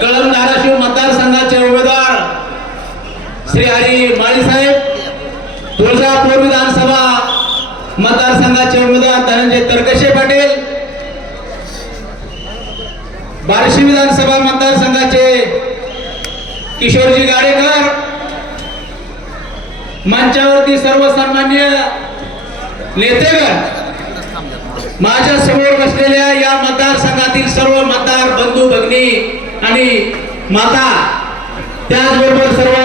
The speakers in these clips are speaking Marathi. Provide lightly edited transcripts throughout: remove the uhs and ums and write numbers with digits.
कळंब धाराशिव मतदारसंघाचे उमेदवार श्री हरी माळी साहेब, तुळजापूर विधानसभा मतदारसंघाचे उमेदवार धनंजय तरकशे पाटील, बार्शी विधानसभा मतदारसंघाचे किशोरजी गाडेकर, मंचावरती सर्व सन्मान्य नेतेगण, माझ्या समोर बसलेल्या या मतदारसंघातील सर्व मतदार बंधू भगिनी आणि माता, त्याचबरोबर सर्व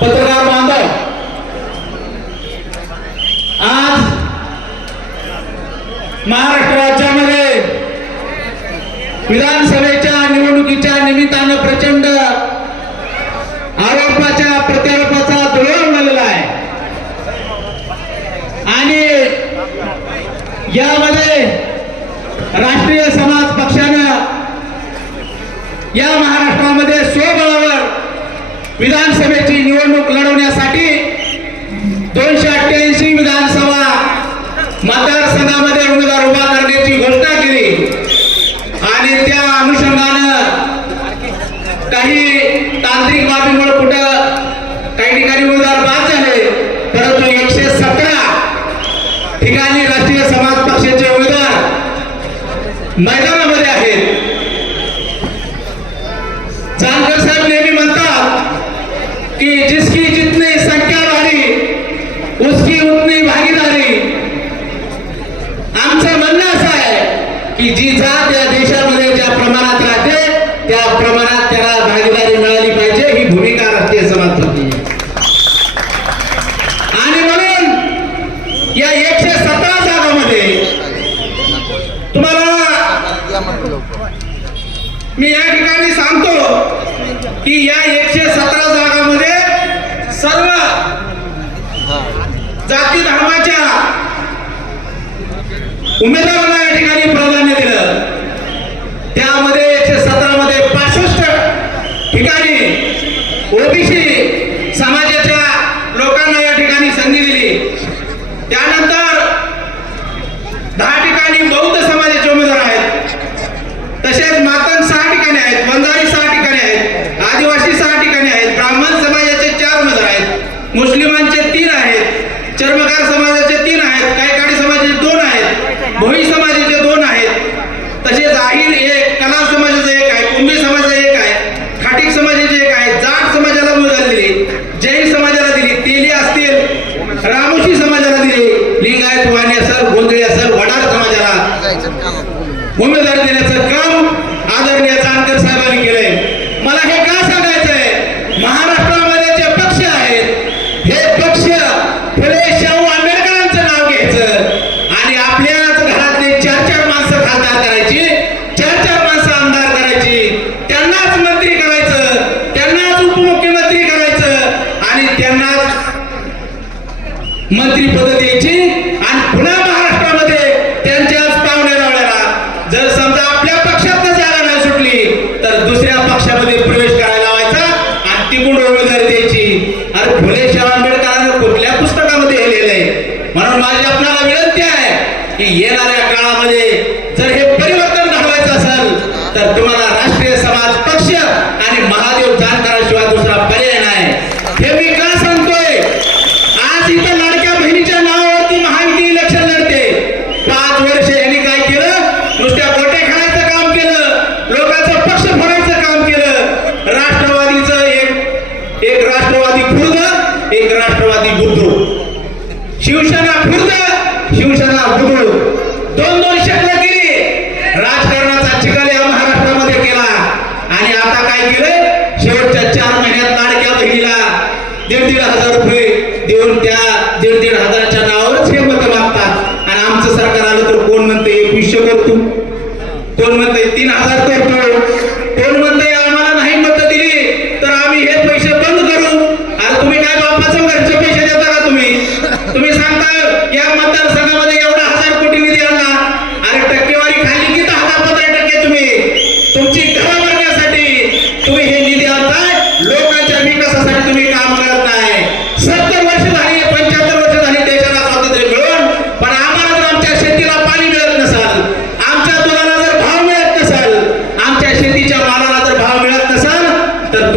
पत्रकार बांधव, आज महाराष्ट्र राज्यामध्ये विधानसभेच्या निवडणुकीच्या निमित्तानं प्रचंड आरोपाच्या प्रत्यारोपाचा धुळवून आलेला आहे आणि यामध्ये राष्ट्रीय समाज पक्षानं या महाराष्ट्रामध्ये स्वबळावर विधानसभेची निवडणूक लढवण्यासाठी 288 विधानसभा मतदारसंघामध्ये उमेदवार उभा करण्याची घोषणा केली आणि त्या अनुषंगानं काही तांत्रिक बाबीमुळे कुठं काही ठिकाणी उमेदवार बाद झाले, परंतु 117 ठिकाणी राष्ट्रीय समाज पक्षाचे उमेदवार मैदानामध्ये आहेत. जानकर साहेब नेहमी म्हणतात की जिसकी जितनी संख्या वाढी उसकी उतनी भागीदारी. आमचं म्हणणं असं आहे की जी जात या देशामध्ये ज्या प्रमाणात राहते त्या प्रमाणात त्याला भागीदारी मिळाली पाहिजे, ही भूमिका राष्ट्रीय समाज पक्षाची. आणि म्हणून या 117 जागांमध्ये तुम्हाला मी या ठिकाणी सांगतो की या 117 जागांमध्ये सर्व जाती धर्माच्या उमेदवारांना या ठिकाणी प्राधान्य दिलं. त्यामध्ये 117 मध्ये 65 ठिकाणी ओबीसी समाजाच्या लोकांना या ठिकाणी संधी दिली. त्यानंतर 10 ठिकाणी बौद्ध समाजाचे उमेदवार आहेत, तसेच मातंग 6 ठिकाणी आहेत, वंजारी 6 ठिकाणी आहेत, आदिवासी 6 ठिकाणी आहेत, ब्राह्मण समाजाचे 4 उमेदवार आहेत, मुस्लिमांचे 3 आहेत, चर्मकार समाजाचे 3 आहेत, कायकाडी समाजाचे 2 आहेत, भोई समाजाचे 2 आहेत, तसेच आहीर 1, कलाव समाजाचे 1 आहे, कुंभी समाजाचे 1 आहे, खाटीक समाजाचे 1 आहे, जाट समाजाला उमेदवारी दिली, जैन समाजाला दिली, तेली असतील रामोशी समाजाला दिली, लिंगायत वाणी असेल, गोंधळी असेल, वडार समाजाला उमेदवारी देण्याचं काम आदरणीय जानकर साहेबांनी केलंय. मला हे का सांगायचंय, महाराष्ट्रामध्ये जे पक्ष आहेत हे पक्ष फुले शाहू आंबेडकरांचं नाव घ्यायचं आणि आपल्याच घरातले 4-4 माणसं खासदार करायची, 4-4 माणसं आमदार करायची, त्यांनाच मंत्री करायचं, त्यांनाच उपमुख्यमंत्री करायचं आणि त्यांनाच मंत्रीपद द्यायची आणि पुन्हा महाराष्ट्रामध्ये त्यांच्याच पावणे लावण्याला जर समजा आपल्या पक्षात जागा नाही सुटली तर दुसऱ्या पक्षामध्ये प्रवेश करायला लावायचा आणि तिकडून उमेदवारी द्यायची. अरे फुले शाहू आंबेडकरांनी कुठल्या पुस्तकामध्ये हे लिहिलंय? म्हणून माझी आपल्याला विनंती आहे की येणाऱ्या काळामध्ये जर हे परिवर्तन घडवायचं असेल तर तुम्हाला राष्ट्रीय समाज पक्ष आणि महादेव जानकरांशिवाय दुसरा पर्याय नाही. हे मी का सांगतोय, आज इथं लाडक्या बहिणीच्या नावावरती महायुती इलेक्शन लढते. 5 वर्ष यांनी काय केलं, नुसत्या गोटे खेळायचं काम केलं, लोकांचा पक्ष फोडायचं काम केलं. राष्ट्रवादीचं एक राष्ट्रवादी खुर्द, एक राष्ट्रवादी बुद्रुक, शिवसेना खुर्द, शिवसेना बुद्रुक, 2-2 शक्ल केली. राजकारणाचा चिखल या महाराष्ट्रामध्ये केला आणि आता काय केलंय, शेवटच्या 4 महिन्यात लाडक्या बहिणीला 1,500 रुपये देऊन त्या 1,500च्या नावावरच हे मत मागतात आणि आमचं सरकार आलं तर कोण म्हणते 2100 करतो, कोण म्हणते 3,000 करतो, कोण म्हणते आम्हाला नाही मत दिली तर आम्ही हे पैसे बंद करू. अरे तुम्ही काय बापाचं घरचे पैसे देता का? तुम्ही सांगता या मतदारसंघामध्ये एवढा 1000 कोटी निधी आणला. अरे टक्केवारी खाली की 10-15% तुमची घरं भरण्यासाठी तुम्ही हे निधी आणताय, लोकांच्या विकासासाठी तुम्ही काम करत नाही. 70 वर्ष झाली, 75 वर्ष झाली देशाला स्वातंत्र्य मिळून, पण आम्हाला जर आमच्या शेतीला पाणी मिळत नसेल, आमच्या दुधाला जर भाव मिळत नसेल, आमच्या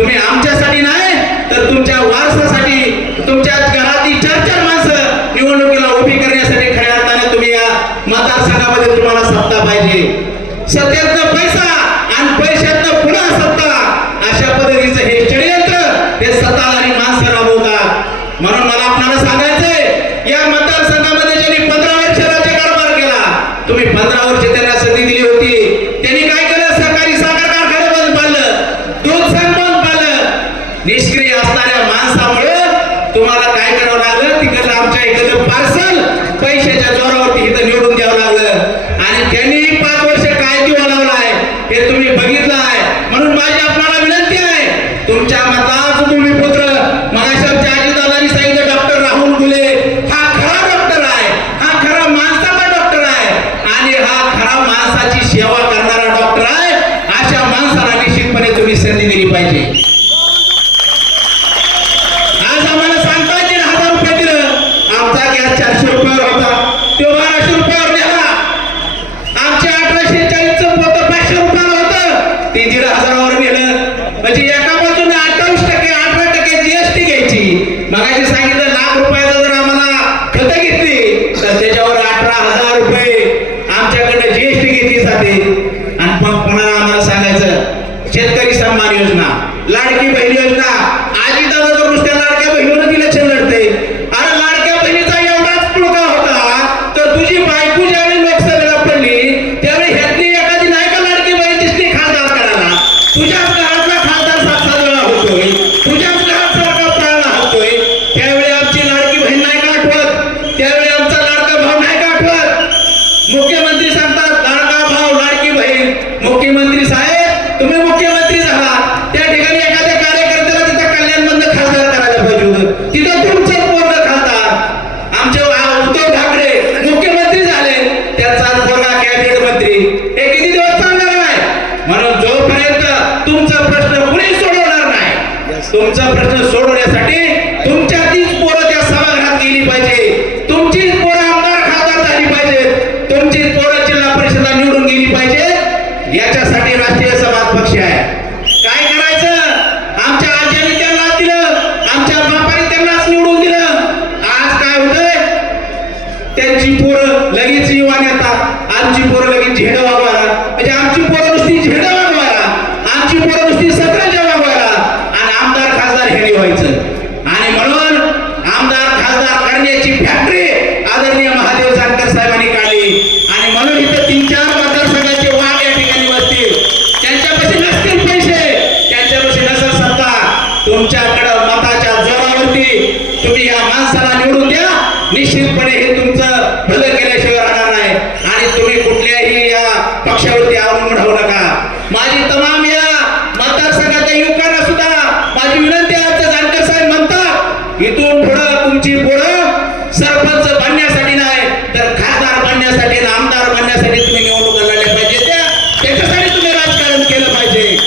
तुम्ही आमच्यासाठी नाही तर तुमच्या वारसासाठी, तुमच्या घरातील 4-4 माणसं निवडणुकीला उभी करण्यासाठी खऱ्या अर्थाने तुम्ही या मतदारसंघामध्ये तुम्हाला सत्ता पाहिजे. सत्तेतनं पैसा आणि पैशातनं पुन्हा सत्ता, अशा पद्धतीचं हे षडयंत्र हे सत्ताधारी माणसं राबवतात. म्हणून मला आपल्याला सांगायचंय, या मतदारसंघामध्ये ज्यांनी 15 वर्ष राज्यकारभार केला, तुम्ही 15 वर्ष त्यांना संधी दिली होती. त्यांनी काय केलं? सहकारी साखर कारखाने बंद पाडलं, दूध संघ बंद पाडलं. निष्क्रिय असणाऱ्या माणसामुळे तुम्हाला काय करावं लागलं? तिकडलं आमच्या इकडलं पार्सल पैशाच्या जोरावरती इथं निवडून द्यावं लागलं. आणि त्यांनी 5 वर्ष काय दिवा लावलाय हे तुम्ही बघितलं आहे. म्हणून माझी आपल्याला विनंती आहे, तुमच्या मताचा भूमिपुत्र मगाशी आमच्या आजीदादांनी सांगितलं, डॉक्टर राहुल गुले हा खरा डॉक्टर आहे, हा खरा माणसाचा डॉक्टर आहे आणि हा खरा माणसाची सेवा करणारा डॉक्टर आहे. अशा माणसाला निश्चितपणे तुम्ही संधी दिली पाहिजे. आज आम्हाला सांगता 3,000 रुपये दिलं, आमचा गॅस 400 रुपयावर होता, तो 1200 रुपयावर नेला. आमचे 1840चं पोतं 500 रुपयाला होतं, ते 1,500वर नेलं. म्हणजे एका बाजूने 28%, 18% जीएसटी घ्यायची. मगाशी सांगितलं लाख रुपयाचं जर आम्हाला खतं घेतली तर त्याच्यावर 18,000 रुपये आमच्याकडे जीएसटी घेतली जाते. आणि मग पुन्हा आम्हाला सांगायचं शेतकरी सन्मान योजना, लाडकी बहीण योजना. आजी दादा तर नुसत्या लाडक्या बहिणीवर इलेक्शन लढते. अरे लाडक्या बहिणीचा एवढाच पुळका होता तर तुझी बायको ज्यावेळी लोकसभेला पडली त्यावेळी ह्यातली एखादी नाही का लाडकी बहीण दिसली खासदार करायला? तुझ्याच घरातला खासदार 7-7 वेळा होतोय, तुझ्याच घरात सारखा पळाला होतोय. त्यावेळी आमची लाडकी बहीण नाही का आठवत? त्यावेळी आमचा लाडका भाऊ नाही का आठवत? मुख्यमंत्री सांगतात लाडका भाऊ लाडकी बहीण. मुख्यमंत्री साहेब तुम्ही मुख्यमंत्री झाला, त्या ठिकाणी एखाद्या कार्यकर्त्याला तिथं कल्याणमधनं खासदार करायला पाहिजे होतं, तिथं तुमचं पोरगं खासदार. आमचे उद्धव ठाकरे मुख्यमंत्री झाले, त्यांचा पोरगा कॅबिनेट मंत्री. हे किती दिवस चालणार नाही? म्हणून जोपर्यंत तुमचा प्रश्न कुणी सोडवणार नाही, तुमचा प्रश्न सोडवण्यासाठी तुमच्यातीच पोरं त्या सभागृहात गेली पाहिजे, तुमचीच पोरं आमदार खासदार झाली पाहिजेत, तुमचीच पोरं जिल्हा परिषदा निवडून गेली पाहिजेत. याच्यासाठी राष्ट्रीय समाज पक्ष आहे. काय करायचं? आमच्या आजीने त्यांना दिलं, आमच्या बापाने त्यांनाच निवडून दिलं. आज काय होतंय? त्यांची पोरं लगेच युवान येतात, आमची पोरं लगेच झेंडा वागवायला. म्हणजे आमची पोरं नुसती झेंडा वागवायला, आमची पोरं नुसती सतराच्या वागवायला आणि आमदार खासदार हेडी व्हायचं. आणि म्हणून आमदार खासदार करण्याची फॅक्टरी आदरणीय महादेव जानकर साहेबांनी काढली. आणि म्हणून इथं 3-4 मतदारसंघाचे वाघ या ठिकाणी बसतील. त्यांच्यापाशी नसतील पैसे, त्यांच्यापाशी नसेल सत्ता, तुमच्याकडं मताच्या जोरावरती तुम्ही या माणसाला निवडून द्या. निश्चितपणे हे तुमचं भलं केल्याशिवाय राहणार नाही आणि तुम्ही कुठल्याही या पक्षावरती अवलंबून राहू नका. माझी तमाम या मतदारसंघाच्या युवकांना सुद्धा माझी विनंती आहे. जानकर साहेब म्हणतात इथून पुढं तुमची पोरं सरपंच बनण्यासाठी नाही तर खासदार बनण्यासाठी आणि आमदार बनण्यासाठी तुम्ही निवडणुका लढल्या पाहिजे. त्याच्यासाठी तुम्ही राजकारण केलं पाहिजे.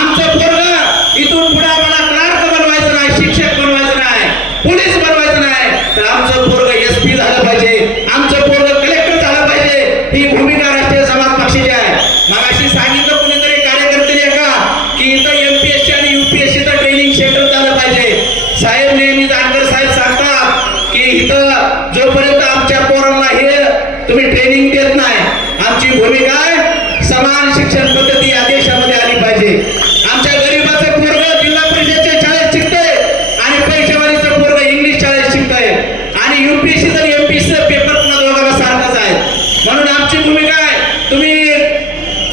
आमचं पोरगं इथून पुढे आम्हाला क्लार्क बनवायचं नाही, शिक्षक बनवायचं नाही, पोलीस बनवायचं नाही, तर आमचं पोरगं SP झालं पाहिजे, आमचं पोरगं कलेक्टर झालं पाहिजे. ही भूमिका राष्ट्रीय समाज पक्षाची आहे. मगाशी सांगितलं कोणीतरी कार्यकर्त्याने का की इथं MPSC आणि UPSCचं ट्रेनिंग सेंटर झालं पाहिजे. साहेब नेहमी जानकर साहेब सांगतात की इथं जोपर्यंत आमच्या पोरांना हे तुम्ही ट्रेनिंग देत नाही, आमची भूमिका आहे समान शिक्षण पद्धती या देशामध्ये आली पाहिजे. आमच्या गरीबाचं पोरगं जिल्हा परिषदेच्या शाळेत शिकतंय आणि पैशावारीचं पोरगं इंग्लिश शाळेत शिकतंय आणि UPSC आणि MPSC पेपर पुन्हा दोघांना सारखंच आहे. म्हणून आमची भूमिका आहे तुम्ही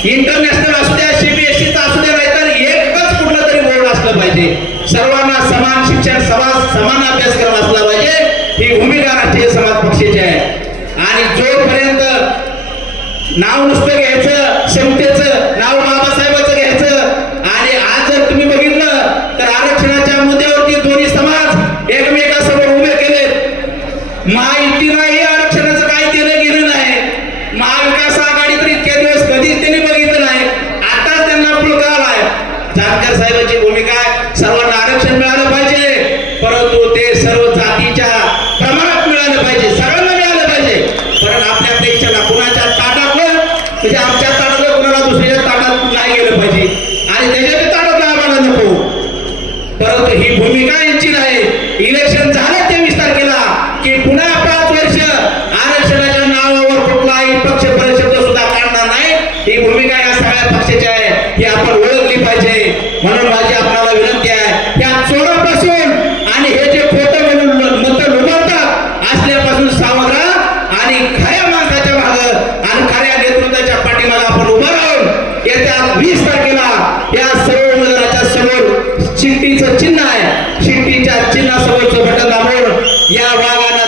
इंटरनॅशनल असू द्या, CBSEचा असू द्या, नाही तर एकच कुठलं तरी बोर्ड असलं पाहिजे. सर्वांना समान शिक्षण, समान अभ्यासक्रम असला पाहिजे. ही भूमिका राष्ट्रीय समाज पक्षाची आहे. आणि जोपर्यंत नाव नुसतं घ्यायचं, क्षमतेचं नाव बाबासाहेबांचं घ्यायचं. आणि आज जर तुम्ही बघितलं तर आरक्षणाच्या मुद्द्यावरती दोन्ही समाज एकमेकासमोर उभे केले. महायुतीलाही आरक्षणाचं काही देणं गेलं नाही. महाविकास आघाडी तर इतक्या दिवस कधीच त्यांनी बघितलं नाही, आता त्यांना पुळका आलाय. जानकर साहेबांची भूमिका आहे सर्वांना आरक्षण मिळालं पाहिजे, परंतु ते सर्व जातीच्या प्रमाणात मिळालं पाहिजे, सगळ्यांना मिळालं पाहिजे. पण आपल्या इच्छेला कुणाच्या ताटातलं म्हणजे आमच्या ताटातलं कुणाला दुसऱ्या ताटात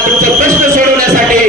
तुमचा प्रश्न सोडवण्यासाठी